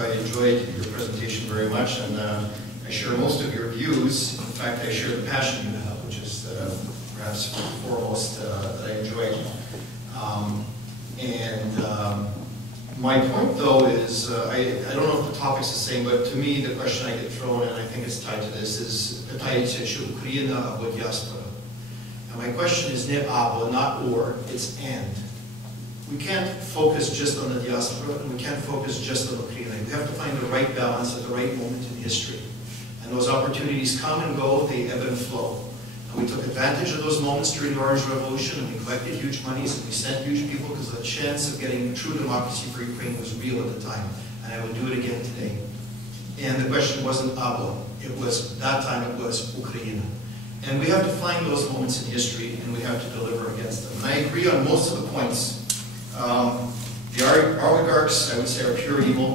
I enjoyed your presentation very much, and I share most of your views. In fact, I share the passion you have, which is perhaps foremost that I enjoyed. My point, though, is I don't know if the topic's the same, but to me, the question I get thrown, and I think it's tied to this, is питається, що Україна або Diaspora. And my question is not or, it's and. We can't focus just on the diaspora, and we can't focus just on Ukraine. We have to find the right balance at the right moment in history. And those opportunities come and go, they ebb and flow. And we took advantage of those moments during the Orange Revolution, and we collected huge monies, and we sent huge people, because the chance of getting true democracy for Ukraine was real at the time. And I would do it again today. And the question wasn't Abo. It was, that time it was Ukraine. And we have to find those moments in history, and we have to deliver against them. And I agree on most of the points. The oligarchs, I would say, are pure evil,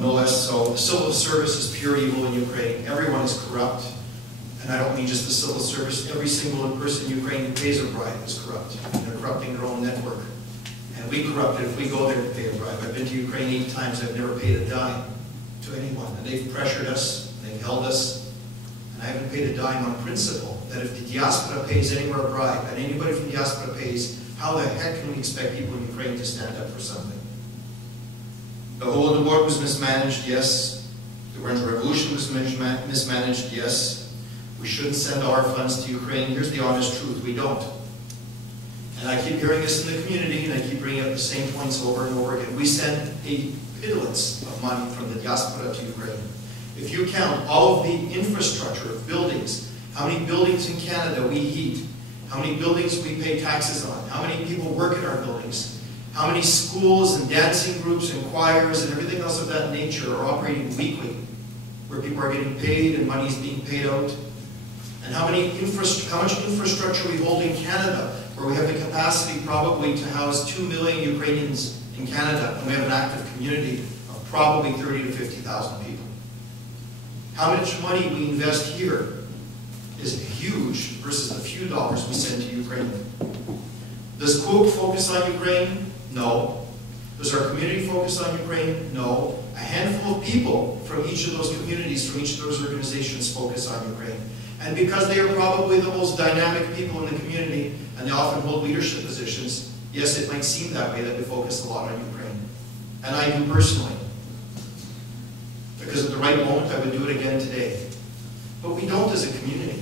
no less so. The civil service is pure evil in Ukraine. Everyone is corrupt. And I don't mean just the civil service. Every single person in Ukraine who pays a bribe is corrupt. And they're corrupting their own network. And we corrupt it if we go there to pay a bribe. I've been to Ukraine 8 times. I've never paid a dime to anyone. And they've pressured us. And they've held us. And I haven't paid a dime on principle that if the diaspora pays anywhere a bribe, and anybody from the diaspora pays, how the heck can we expect people in Ukraine to stand up for something? The whole of the war was mismanaged, yes. The Orange Revolution was mismanaged, yes. We shouldn't send our funds to Ukraine. Here's the honest truth, we don't. And I keep hearing this in the community, and I keep bringing up the same points over and over again. We send a pittance of money from the diaspora to Ukraine. If you count all of the infrastructure of buildings, how many buildings in Canada we heat, how many buildings we pay taxes on, how many people work in our buildings, how many schools and dancing groups and choirs and everything else of that nature are operating weekly, where people are getting paid and money is being paid out, and how much infrastructure we hold in Canada, where we have the capacity probably to house 2 million Ukrainians in Canada, and we have an active community of probably 30 to 50,000 people. How much money we invest here is huge versus the few dollars we send to Ukraine. Does Cook focus on Ukraine? No. Does our community focus on Ukraine? No. A handful of people from each of those communities, from each of those organizations focus on Ukraine. And because they are probably the most dynamic people in the community, and they often hold leadership positions, yes, it might seem that way that we focus a lot on Ukraine. And I do personally. Because at the right moment, I would do it again today. But we don't as a community.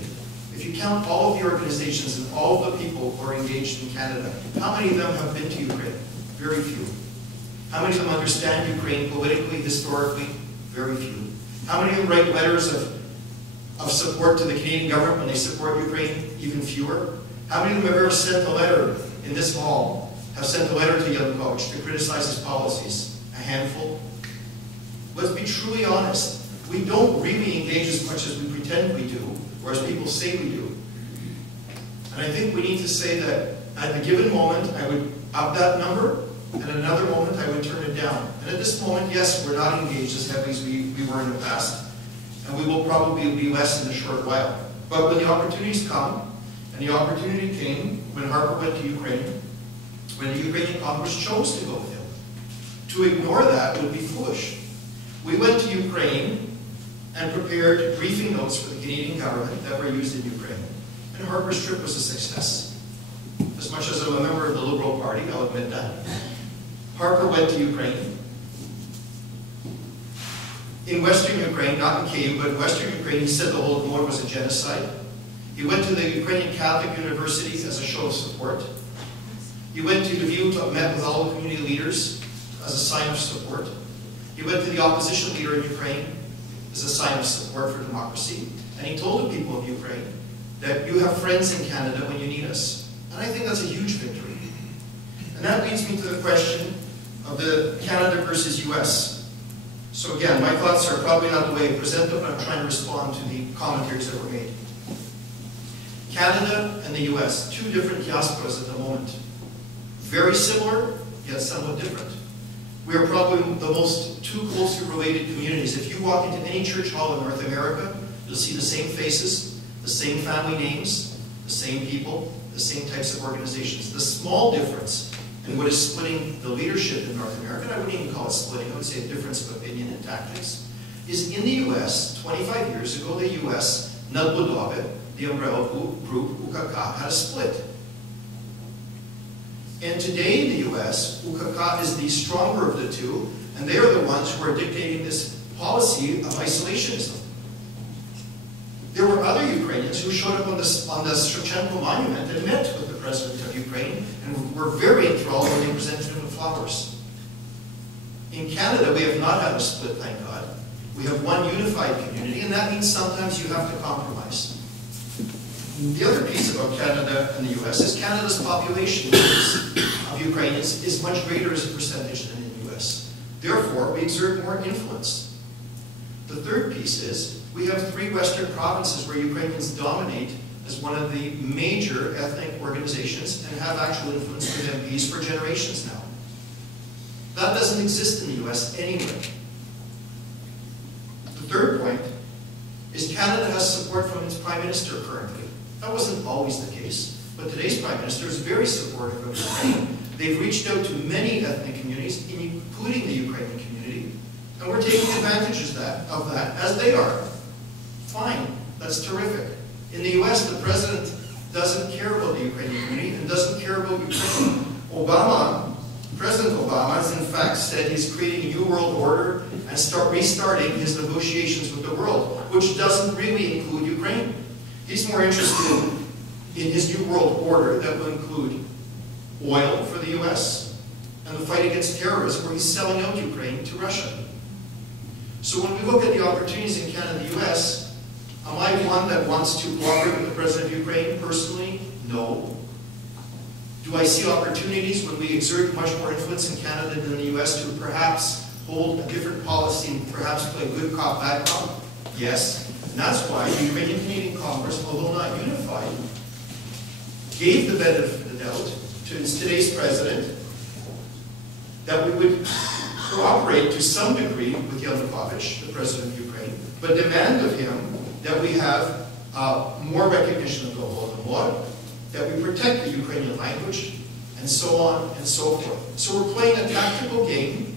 If you count all of the organizations and all of the people who are engaged in Canada, how many of them have been to Ukraine? Very few. How many of them understand Ukraine politically, historically? Very few. How many of them write letters of support to the Canadian government when they support Ukraine? Even fewer. How many of them have ever sent a letter in this hall, have sent a letter to Yanukovych to criticize his policies? A handful. Let's be truly honest. We don't really engage as much as we pretend we do, or as people say we do. And I think we need to say that at the given moment, I would up that number, and at another moment, I would turn it down. And at this moment, yes, we're not engaged as heavily as we were in the past, and we will probably be less in a short while. But when the opportunities come, and the opportunity came when Harper went to Ukraine, when the Ukrainian Congress chose to go with him. To ignore that would be foolish. We went to Ukraine and prepared briefing notes for the Canadian government that were used in Ukraine. And Harper's trip was a success. As much as I'm a member of the Liberal Party, I'll admit that. Harper went to Ukraine. In Western Ukraine, not in Kyiv, but in Western Ukraine, he said the Holodomor was a genocide. He went to the Ukrainian Catholic University as a show of support. He went to Lviv, met with all the community leaders as a sign of support. He went to the opposition leader in Ukraine as a sign of support for democracy. And he told the people of Ukraine that you have friends in Canada when you need us. And I think that's a huge victory. And that leads me to the question of the Canada versus US. So again, my thoughts are probably not the way I present them, but I'm trying to respond to the commentaries that were made. Canada and the US, two different diasporas at the moment. Very similar, yet somewhat different. We are probably the two closely related communities. If you walk into any church hall in North America, you'll see the same faces, the same family names, the same people, the same types of organizations. The small difference, and what is splitting the leadership in North America, and I wouldn't even call it splitting, I would say a difference of opinion and tactics, is in the U.S., 25 years ago, the U.S., Nadbudobe, the umbrella group, UKK, had a split. And today in the U.S., UKK is the stronger of the two, and they are the ones who are dictating this policy of isolationism. There were other Ukrainians who showed up on the Shevchenko monument and met with the president of Ukraine and were very enthralled when they presented him with flowers. In Canada, we have not had a split, thank God. We have one unified community, and that means sometimes you have to compromise. The other piece about Canada and the U.S. is Canada's population of Ukrainians is much greater as a percentage than in the U.S. Therefore, we exert more influence. The third piece is we have 3 Western provinces where Ukrainians dominate as one of the major ethnic organizations and have actual influence with MPs for generations now. That doesn't exist in the U.S. anywhere. The third point is Canada has support from its Prime Minister currently. That wasn't always the case, but today's Prime Minister is very supportive of Ukraine. They've reached out to many ethnic communities, including the Ukrainian community, and we're taking advantage of that, as they are. Fine, that's terrific. In the U.S., the President doesn't care about the Ukrainian community and doesn't care about Ukraine. President Obama has in fact said he's creating a new world order and restarting his negotiations with the world, which doesn't really include Ukraine. He's more interested in his new world order that will include oil for the U.S. and the fight against terrorism, where he's selling out Ukraine to Russia. So when we look at the opportunities in Canada and the U.S., am I one that wants to cooperate with the President of Ukraine personally? No. Do I see opportunities when we exert much more influence in Canada than the U.S. to perhaps hold a different policy and perhaps play good cop, bad cop? Yes. And that's why the Ukrainian-Canadian Congress, although not unified, gave the benefit of the doubt to today's President that we would cooperate to some degree with Yanukovych, the President of Ukraine, but demand of him that we have more recognition of the Holodomor, that we protect the Ukrainian language, and so on and so forth. So we're playing a tactical game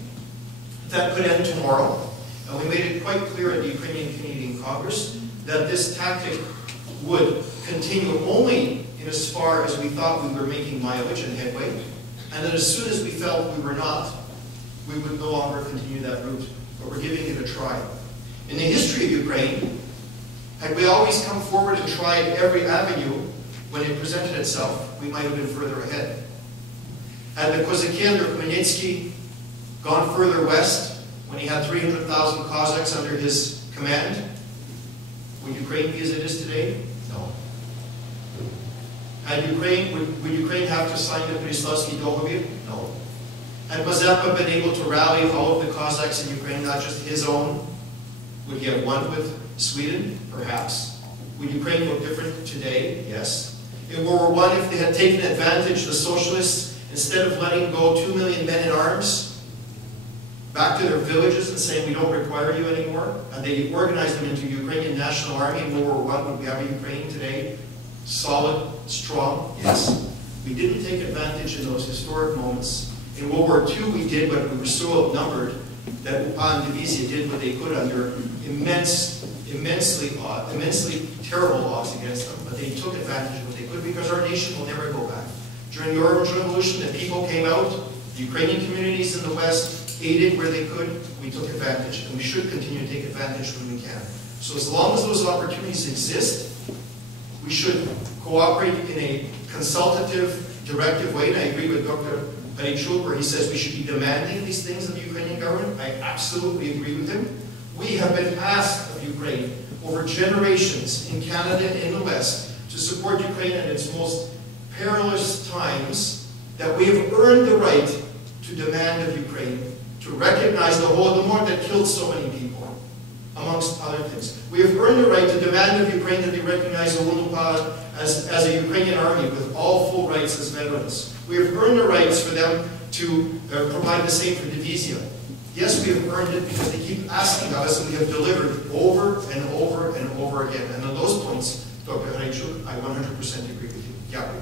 that could end tomorrow, and we made it quite clear at the Ukrainian-Canadian Congress that this tactic would continue only in as far as we thought we were making mileage and headway, and that as soon as we felt we were not, we would no longer continue that route, but we're giving it a try. In the history of Ukraine, had we always come forward and tried every avenue when it presented itself, we might have been further ahead. Had the Kozakian or Khmelnytsky gone further west when he had 300,000 Cossacks under his command, would Ukraine be as it is today? No. Would Ukraine have to sign the Pereslovsky Dogovor? No. Had Mazeppa been able to rally all of the Cossacks in Ukraine, not just his own? Would he have won with Sweden? Perhaps. Would Ukraine look different today? Yes. In World War I, if they had taken advantage, the socialists, instead of letting go 2 million men in arms back to their villages and saying, we don't require you anymore, and they organized them into Ukrainian National Army in World War I, would we have a Ukraine today? Solid, strong? Yes. We didn't take advantage in those historic moments. In World War II we did, but we were so outnumbered that UPA and Divizia did what they could under immensely terrible odds against them. But they took advantage of what they could because our nation will never go back. During the Orange Revolution, the people came out, the Ukrainian communities in the West aided where they could, we took advantage, and we should continue to take advantage when we can. So as long as those opportunities exist, we should cooperate in a consultative, directive way, and I agree with Dr. Panichuk, where he says we should be demanding these things of the Ukrainian government. I absolutely agree with him. We have been asked of Ukraine over generations in Canada and in the West to support Ukraine at its most perilous times, that we have earned the right to demand of Ukraine to recognize the Holodomor that killed so many people, amongst other things. We have earned the right to demand of Ukraine that they recognize the UNUPA as a Ukrainian army with all full rights as veterans. We have earned the rights for them to provide the same for Divizia. Yes, we have earned it because they keep asking of us, and we have delivered over and over and over again. And on those points, Dr. Panichuk, I 100% agree with you. Yeah.